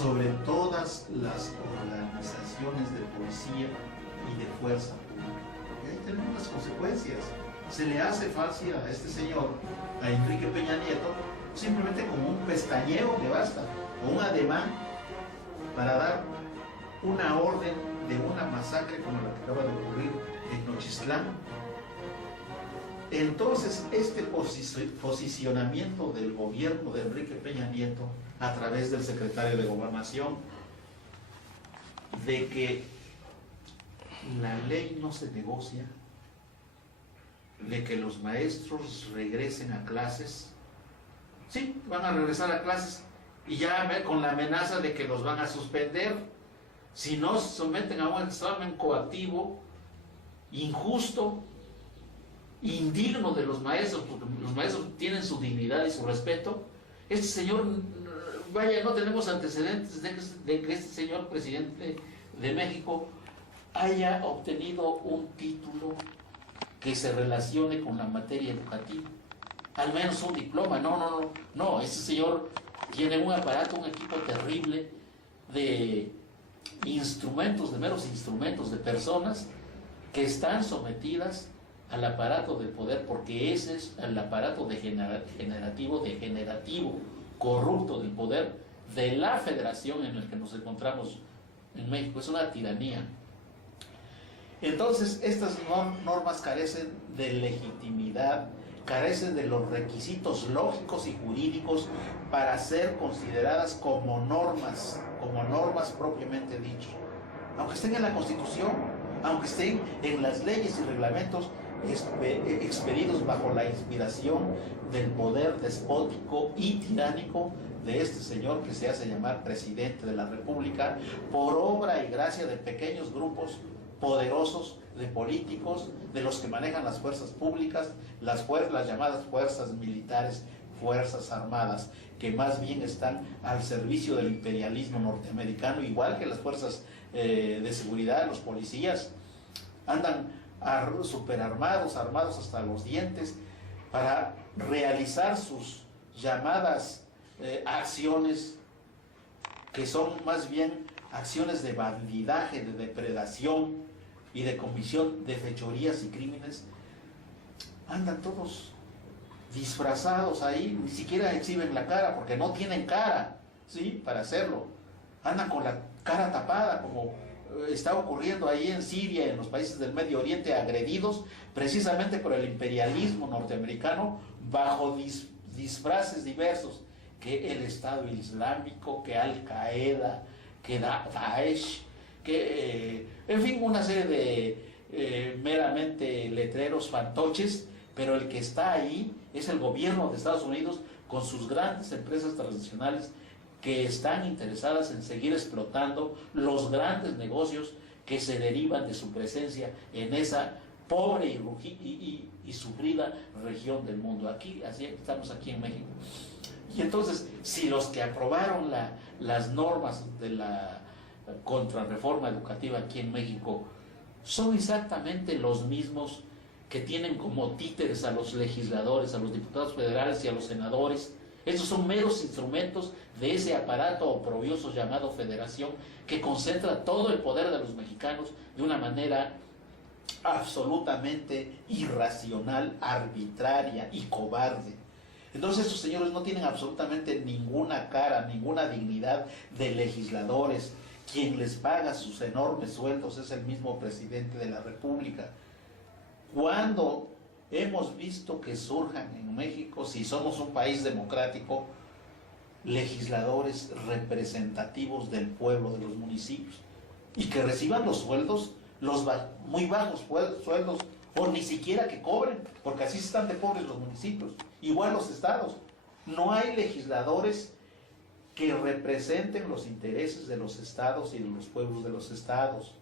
sobre todas las organizaciones de policía y de fuerza pública. Y ahí tenemos las consecuencias. Se le hace fácil a este señor, a Enrique Peña Nieto, simplemente como un pestañeo le basta, o un ademán para dar una orden de una masacre como la que acaba de ocurrir en Nochistlán. Entonces, este posicionamiento del gobierno de Enrique Peña Nieto a través del secretario de Gobernación, de que la ley no se negocia, de que los maestros regresen a clases, sí, van a regresar a clases, y ya con la amenaza de que los van a suspender si no se someten a un examen coactivo, injusto, indigno de los maestros, porque los maestros tienen su dignidad y su respeto. Este señor, vaya, no tenemos antecedentes de que este señor presidente de México haya obtenido un título que se relacione con la materia educativa, al menos un diploma. No, este señor tiene un aparato, un equipo terrible de instrumentos, de meros instrumentos, de personas que están sometidas al aparato del poder, porque ese es el aparato degenerativo, corrupto del poder de la federación en el que nos encontramos en México. Es una tiranía. Entonces, estas normas carecen de legitimidad, carecen de los requisitos lógicos y jurídicos para ser consideradas como normas propiamente dicho. Aunque estén en la Constitución, aunque estén en las leyes y reglamentos expedidos bajo la inspiración del poder despótico y tiránico de este señor que se hace llamar presidente de la República, por obra y gracia de pequeños grupos poderosos de políticos, de los que manejan las fuerzas públicas, las llamadas fuerzas militares, fuerzas armadas, que más bien están al servicio del imperialismo norteamericano, igual que las fuerzas de seguridad, los policías, andan superarmados, armados hasta los dientes, para realizar sus llamadas acciones, que son más bien acciones de bandidaje, de depredación y de comisión de fechorías y crímenes. Andan todos disfrazados ahí, ni siquiera exhiben la cara, porque no tienen cara, ¿sí?, para hacerlo. Andan con la cara tapada, como está ocurriendo ahí en Siria, en los países del Medio Oriente, agredidos precisamente por el imperialismo norteamericano, bajo disfraces diversos, que el Estado Islámico, que Al Qaeda, que Daesh, que en fin, una serie de meramente letreros fantoches, pero el que está ahí es el gobierno de Estados Unidos con sus grandes empresas transnacionales que están interesadas en seguir explotando los grandes negocios que se derivan de su presencia en esa pobre y sufrida región del mundo. Estamos aquí en México. Y entonces, si los que aprobaron las normas de la contrarreforma educativa aquí en México son exactamente los mismos que tienen como títeres a los legisladores, a los diputados federales y a los senadores, estos son meros instrumentos de ese aparato oprobioso llamado federación, que concentra todo el poder de los mexicanos de una manera absolutamente irracional, arbitraria y cobarde. Entonces estos señores no tienen absolutamente ninguna cara, ninguna dignidad de legisladores. Quien les paga sus enormes sueldos es el mismo presidente de la República. ¿Cuándo hemos visto que surjan en México, si somos un país democrático, legisladores representativos del pueblo, de los municipios, y que reciban los sueldos, los muy bajos sueldos, o ni siquiera que cobren, porque así están de pobres los municipios, igual los estados? No hay legisladores que representen los intereses de los estados y de los pueblos de los estados,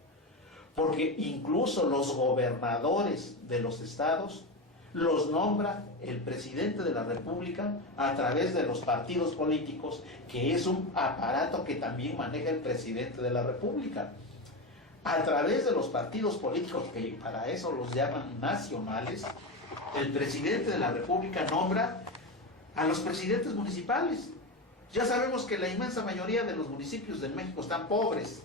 porque incluso los gobernadores de los estados los nombra el presidente de la República a través de los partidos políticos, que es un aparato que también maneja el presidente de la República. A través de los partidos políticos, que para eso los llaman nacionales, el presidente de la República nombra a los presidentes municipales, Ya sabemos que la inmensa mayoría de los municipios de México están pobres,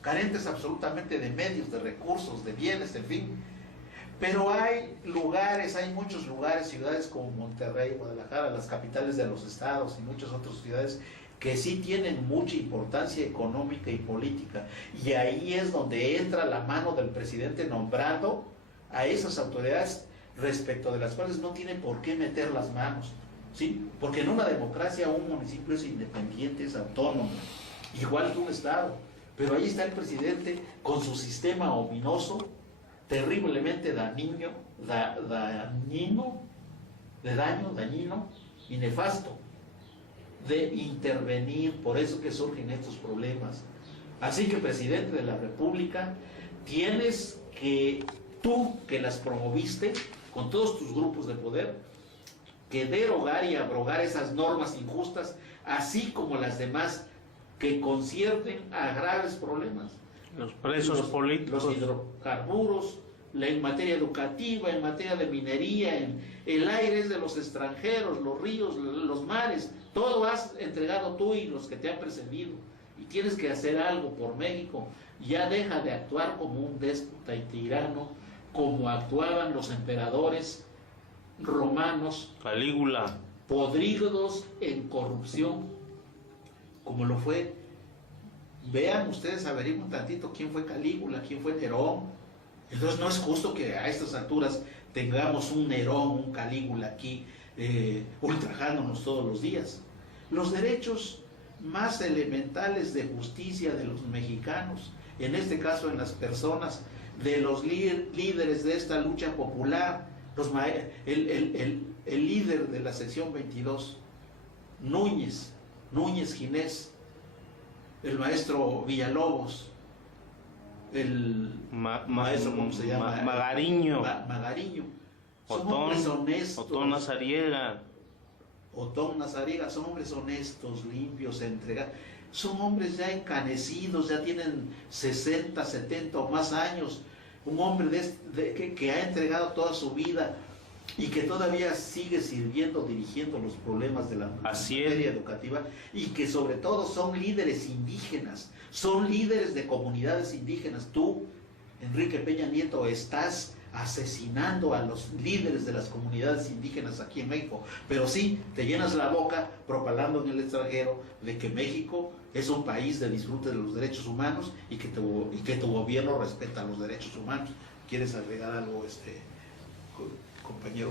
carentes absolutamente de medios, de recursos, de bienes, en fin. Pero hay lugares, hay muchos lugares, ciudades como Monterrey, Guadalajara, las capitales de los estados y muchas otras ciudades que sí tienen mucha importancia económica y política. Y ahí es donde entra la mano del presidente nombrando a esas autoridades respecto de las cuales no tiene por qué meter las manos, ¿sí? Porque en una democracia un municipio es independiente, es autónomo, igual que un estado. Pero ahí está el presidente con su sistema ominoso, terriblemente dañino y nefasto, de intervenir. Por eso que surgen estos problemas. Así que, presidente de la República, tienes que, tú que las promoviste con todos tus grupos de poder, que derogar y abrogar esas normas injustas, así como las demás que conciernen a graves problemas. Los presos políticos, los hidrocarburos, en materia educativa, en materia de minería, en el aire es de los extranjeros, los ríos, los mares, todo has entregado tú y los que te han precedido, y tienes que hacer algo por México. Ya deja de actuar como un déspota y tirano, como actuaban los emperadores romanos, Calígula, podridos en corrupción, como lo fue. Vean ustedes, averigüen un tantito quién fue Calígula, quién fue Nerón. Entonces no es justo que a estas alturas tengamos un Nerón, un Calígula aquí ultrajándonos todos los días. Los derechos más elementales de justicia de los mexicanos, en este caso en las personas de los líderes de esta lucha popular, el líder de la sección 22, Núñez Ginés, el maestro Villalobos, el maestro, ¿cómo se llama? Magariño. Magariño. Son hombres honestos. Otón Nazariega, son hombres honestos, limpios, entregados. Son hombres ya encanecidos, ya tienen 60, 70 o más años. Un hombre que ha entregado toda su vida y que todavía sigue sirviendo, dirigiendo los problemas de la materia educativa, y que sobre todo son líderes indígenas, son líderes de comunidades indígenas. Tú, Enrique Peña Nieto, estás asesinando a los líderes de las comunidades indígenas aquí en México, pero sí te llenas la boca propalando en el extranjero de que México es un país de disfrute de los derechos humanos y que tu gobierno respeta los derechos humanos. ¿Quieres agregar algo, compañero?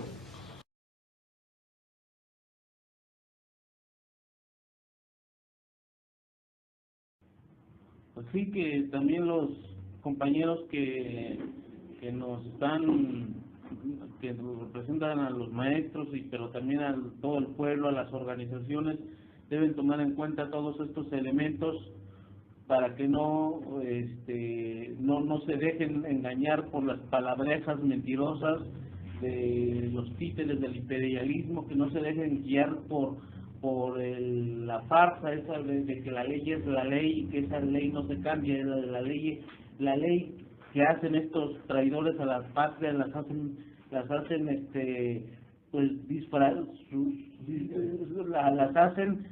Pues sí, que también los compañeros que nos están, que representan a los maestros, pero también a todo el pueblo, a las organizaciones, deben tomar en cuenta todos estos elementos para que no se dejen engañar por las palabrejas mentirosas de los títeres del imperialismo, que no se dejen guiar por la farsa esa de que la ley es la ley y que esa ley no se cambia. La ley que hacen estos traidores a la patria las hacen las hacen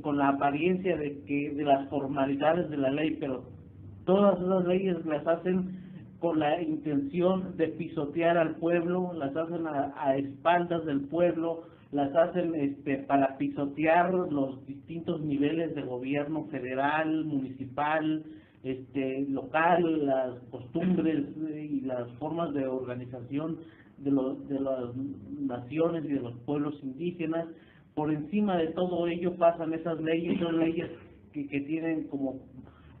con la apariencia de las formalidades de la ley, pero todas esas leyes las hacen con la intención de pisotear al pueblo, las hacen a espaldas del pueblo, las hacen para pisotear los distintos niveles de gobierno federal, municipal, local, las costumbres y las formas de organización de las naciones y de los pueblos indígenas. Por encima de todo ello pasan esas leyes, son leyes que tienen como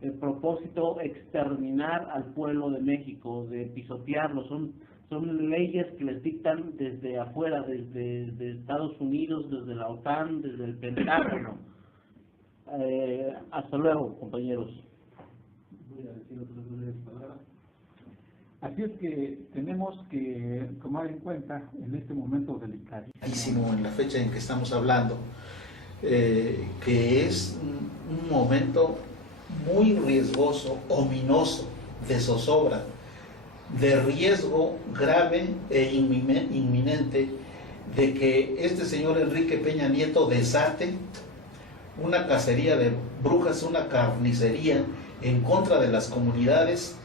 el propósito exterminar al pueblo de México, de pisotearlo. Son leyes que les dictan desde afuera, desde Estados Unidos, desde la OTAN, desde el Pentágono. Hasta luego, compañeros. Voy a decir otras breves palabras. Así es que tenemos que tomar en cuenta en este momento delicadísimo, En la fecha en que estamos hablando, que es un momento muy riesgoso, ominoso, de zozobra, de riesgo grave e inminente de que este señor Enrique Peña Nieto desate una cacería de brujas, una carnicería en contra de las comunidades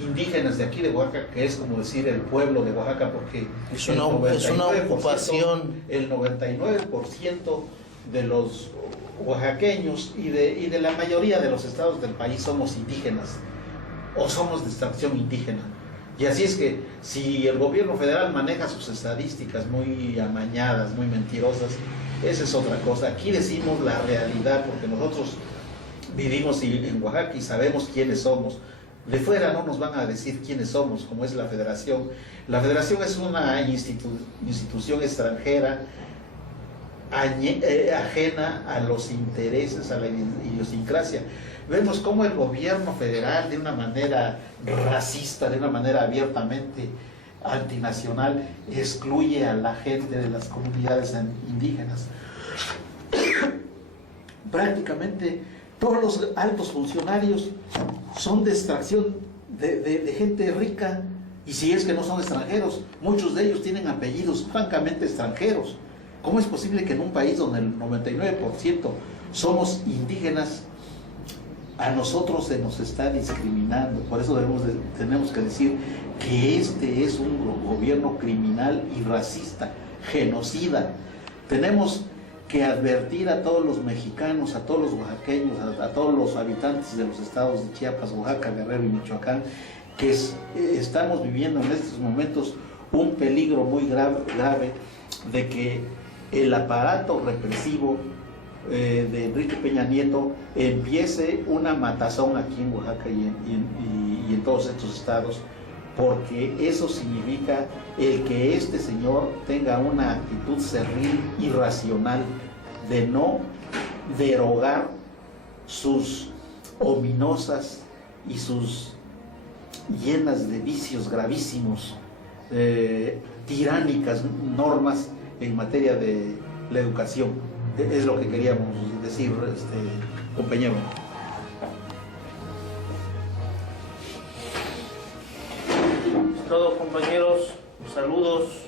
indígenas de aquí de Oaxaca, que es como decir el pueblo de Oaxaca, porque Es el una 99%, ocupación. el 99% de los oaxaqueños y de la mayoría de los estados del país somos indígenas o somos de extracción indígena. Y así es que si el gobierno federal maneja sus estadísticas muy amañadas, muy mentirosas, esa es otra cosa. Aquí decimos la realidad porque nosotros vivimos en Oaxaca y sabemos quiénes somos. De fuera no nos van a decir quiénes somos, como es la federación. La federación es una institución extranjera, ajena a los intereses, a la idiosincrasia. Vemos cómo el gobierno federal, de una manera racista, de una manera abiertamente antinacional, excluye a la gente de las comunidades indígenas. Prácticamente todos los altos funcionarios son de extracción de gente rica, y si es que no son extranjeros, muchos de ellos tienen apellidos francamente extranjeros. ¿Cómo es posible que en un país donde el 99% somos indígenas, a nosotros se nos está discriminando? Por eso tenemos que decir que este es un gobierno criminal y racista, genocida. Tenemos que advertir a todos los mexicanos, a todos los oaxaqueños, a todos los habitantes de los estados de Chiapas, Oaxaca, Guerrero y Michoacán, que estamos viviendo en estos momentos un peligro muy grave de que el aparato represivo de Enrique Peña Nieto empiece una matazón aquí en Oaxaca y en todos estos estados, porque eso significa el que este señor tenga una actitud cerril, irracional, de no derogar sus ominosas y sus llenas de vicios gravísimos, tiránicas normas en materia de la educación. Es lo que queríamos decir, compañero. Es todo, compañeros. Saludos.